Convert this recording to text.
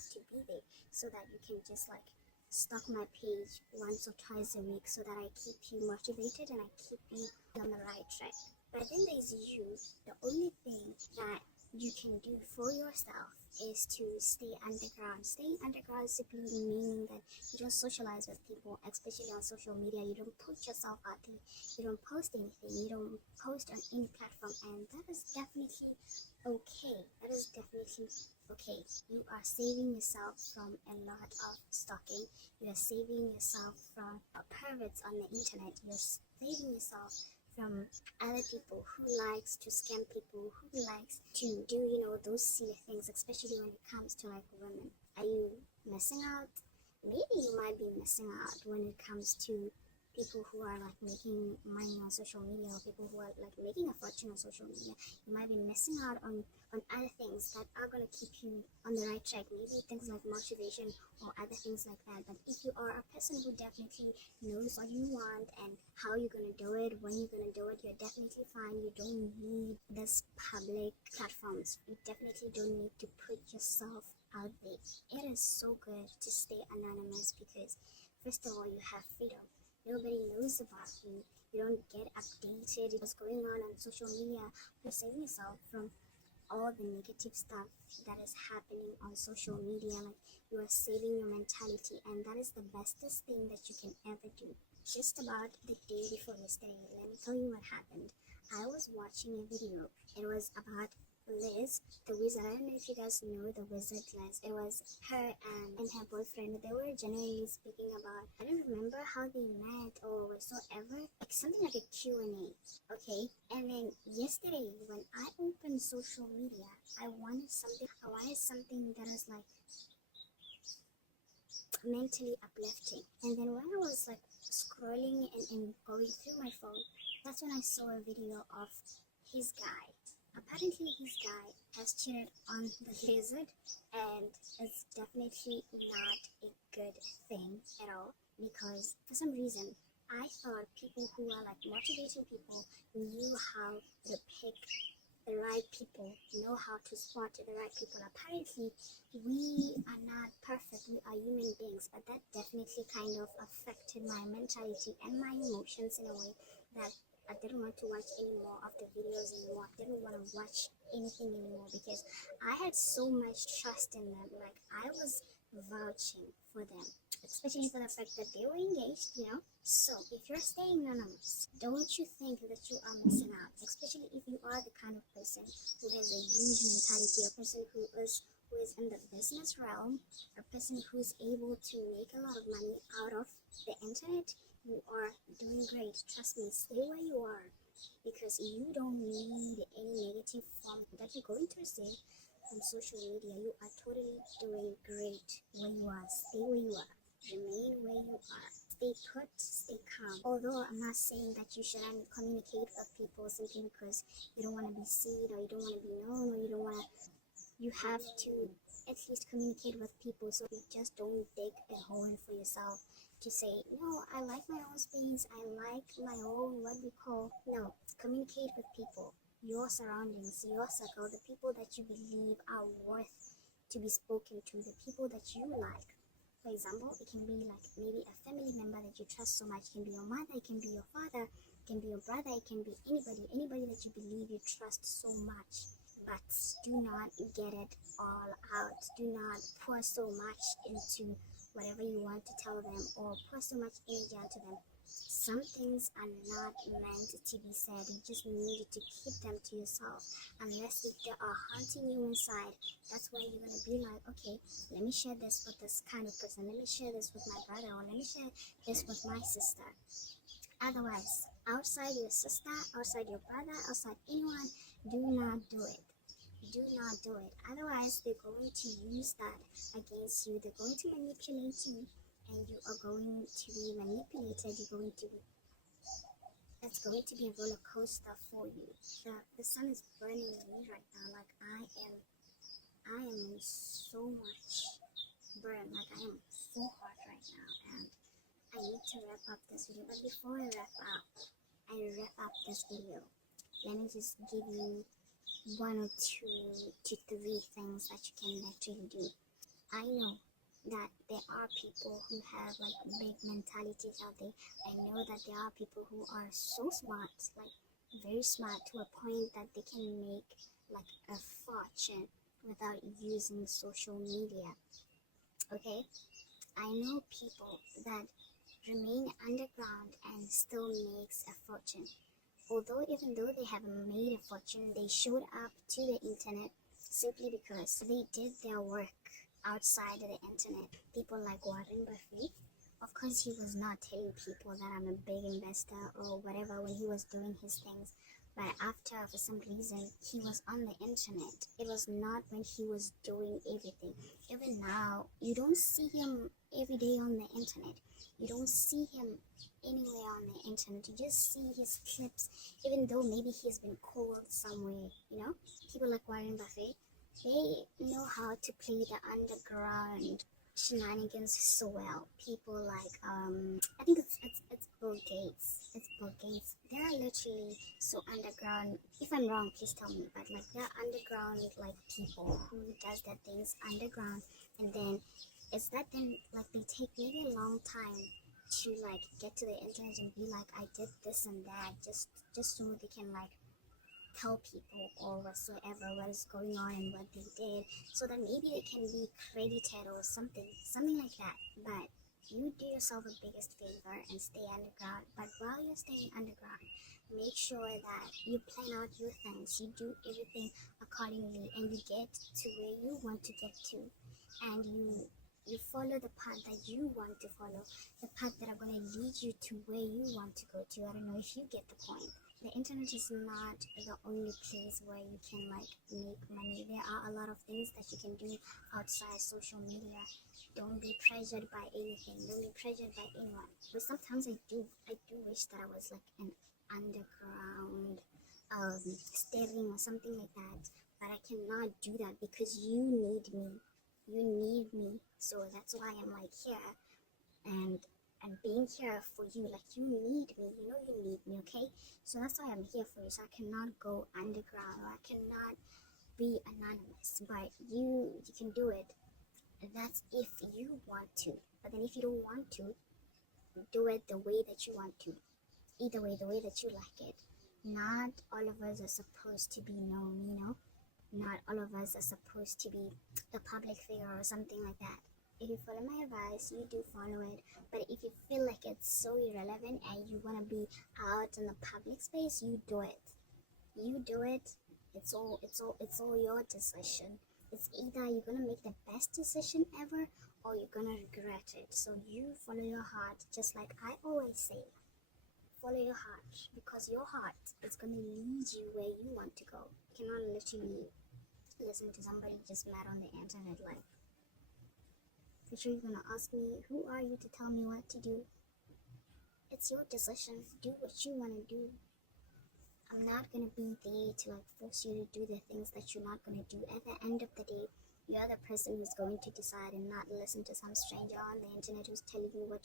have to be there so that you can just like stalk my page once or twice a week so that I keep you motivated and I keep you on the right track. But then there's you. The only thing that you can do for yourself is to stay underground. Staying underground simply meaning that you don't socialize with people, especially on social media. You don't put yourself out there. You don't post anything. You don't post on any platform, and that is definitely okay. That is definitely okay. You are saving yourself from a lot of stalking. You are saving yourself from perverts on the internet. You're saving yourself from other people who likes to scam people, who likes to do, those silly things, especially when it comes to like women. Are you missing out? Maybe you might be missing out when it comes to people who are like making money on social media, or people who are like making a fortune on social media. You might be missing out on other things that are going to keep you on the right track, maybe things like motivation or other things like that. But if you are a person who definitely knows what you want and how you're going to do it, when you're going to do it, you're definitely fine. You don't need this public platforms. You definitely don't need to put yourself out there. It is so good to stay anonymous because first of all, you have freedom. Nobody knows about you. You don't get updated what's going on social media. You're saving yourself from all the negative stuff that is happening on social media. Like, you are saving your mentality, and that is the bestest thing that you can ever do. Just about the day before yesterday, let me tell you what happened. I was watching a video. It was about Liz, the wizard. I don't know if you guys know the wizard Liz. It was her and her boyfriend. They were generally speaking about, I don't remember how they met or whatsoever, like something like a Q&A, okay? And then yesterday when I opened social media, I wanted something that is like mentally uplifting. And then when I was like scrolling and going through my phone, that's when I saw a video of his guy. Apparently his guy has cheated on the lizard, and it's definitely not a good thing at all, because for some reason I thought people who are like motivating people knew how to pick the right people, know how to spot the right people. Apparently we are not perfect, we are human beings, but that definitely kind of affected my mentality and my emotions in a way that I didn't want to watch any more of the videos anymore. I didn't want to watch anything anymore because I had so much trust in them. Like, I was vouching for them, especially for the fact that they were engaged. So if you're staying anonymous, don't you think that you are missing out, especially if you are the kind of person who has a huge mentality, a person who is in the business realm, a person who's able to make a lot of money out of the internet. You are doing great. Trust me, stay where you are, because you don't need any negative form that you're going to receive from social media. You are totally doing great where you are. Stay where you are. Remain where you are. Stay put, stay calm. Although I'm not saying that you shouldn't communicate with people simply because you don't want to be seen, or you don't want to be known, or you don't want to. You have to at least communicate with people, so you just don't dig a hole for yourself to say, no, I like my own space, I like my own, no, communicate with people, your surroundings, your circle, the people that you believe are worth to be spoken to, the people that you like. For example, it can be like maybe a family member that you trust so much. It can be your mother, it can be your father, it can be your brother, it can be anybody that you believe you trust so much. But do not get it all out. Do not pour so much into whatever you want to tell them, or pour so much energy onto them. Some things are not meant to be said. You just need to keep them to yourself, unless if they are haunting you inside. That's why you're going to be like, okay, let me share this with this kind of person, let me share this with my brother, or let me share this with my sister. Otherwise, outside your sister, outside your brother, outside anyone, do not do it. Do not do it. Otherwise, they're going to use that against you. They're going to manipulate you, and you are going to be manipulated. That's going to be a roller coaster for you. The sun is burning me right now. Like, I am in so much burn. Like, I am so hot right now, and I need to wrap up this video. But before I wrap up this video, let me just give you 1 or 2 to 3 things that you can actually do. I know that there are people who have like big mentalities out there. I know that there are people who are so smart, like very smart to a point that they can make like a fortune without using social media. Okay, I know people that remain underground and still makes a fortune. Although even though they haven't made a fortune, they showed up to the internet simply because they did their work outside of the internet. People like Warren Buffett, of course, he was not telling people that I'm a big investor or whatever when he was doing his things. But after, for some reason, he was on the internet. It was not when he was doing everything. Even now, you don't see him every day on the internet. You don't see him anywhere on the internet. You just see his clips, even though maybe he's been called somewhere, you know? People like Warren Buffett, they know how to play the underground shenanigans so well. People like I think it's Bill Gates. It's Bill Gates. They are literally so underground. If I'm wrong, please tell me. But like they're underground like people who does their things underground, and then it's that then like they take maybe a long time to like get to the internet and be like I did this and that just so they can like tell people or whatsoever what is going on and what they did so that maybe they can be credited or something like that. But you do yourself a biggest favor and stay underground. But while you're staying underground, make sure that you plan out your things, you do everything accordingly, and you get to where you want to get to, and you follow the path that you want to follow, the path that are going to lead you to where you want to go to. I don't know if you get the point. The internet is not the only place where you can like make money. There are a lot of things that you can do outside social media. Don't be pressured by anything. Don't be pressured by anyone. But sometimes I do wish that I was like an underground steering or something like that. But I cannot do that because you need me. You need me. So that's why I'm like here and being here for you. Like you need me, you know, you need me. Okay, so that's why I'm here for you. So I cannot go underground, or I cannot be anonymous, but you can do it. That's if you want to. But then if you don't want to, do it the way that you want to. Either way, the way that you like it. Not all of us are supposed to be known, you know. Not all of us are supposed to be a public figure or something like that. If you follow my advice, you do follow it. But if you feel like it's so irrelevant and you want to be out in the public space, you do it. You do it. It's all your decision. It's either you're gonna make the best decision ever or you're gonna regret it. So you follow your heart, just like I always say. Follow your heart, because your heart is gonna lead you where you want to go. You cannot literally listen to somebody just mad on the internet like, for sure you're gonna ask me, who are you to tell me what to do? It's your decision. Do what you wanna do. I'm not gonna be there to like force you to do the things that you're not gonna do. At the end of the day, you're the person who's going to decide and not listen to some stranger on the internet who's telling you what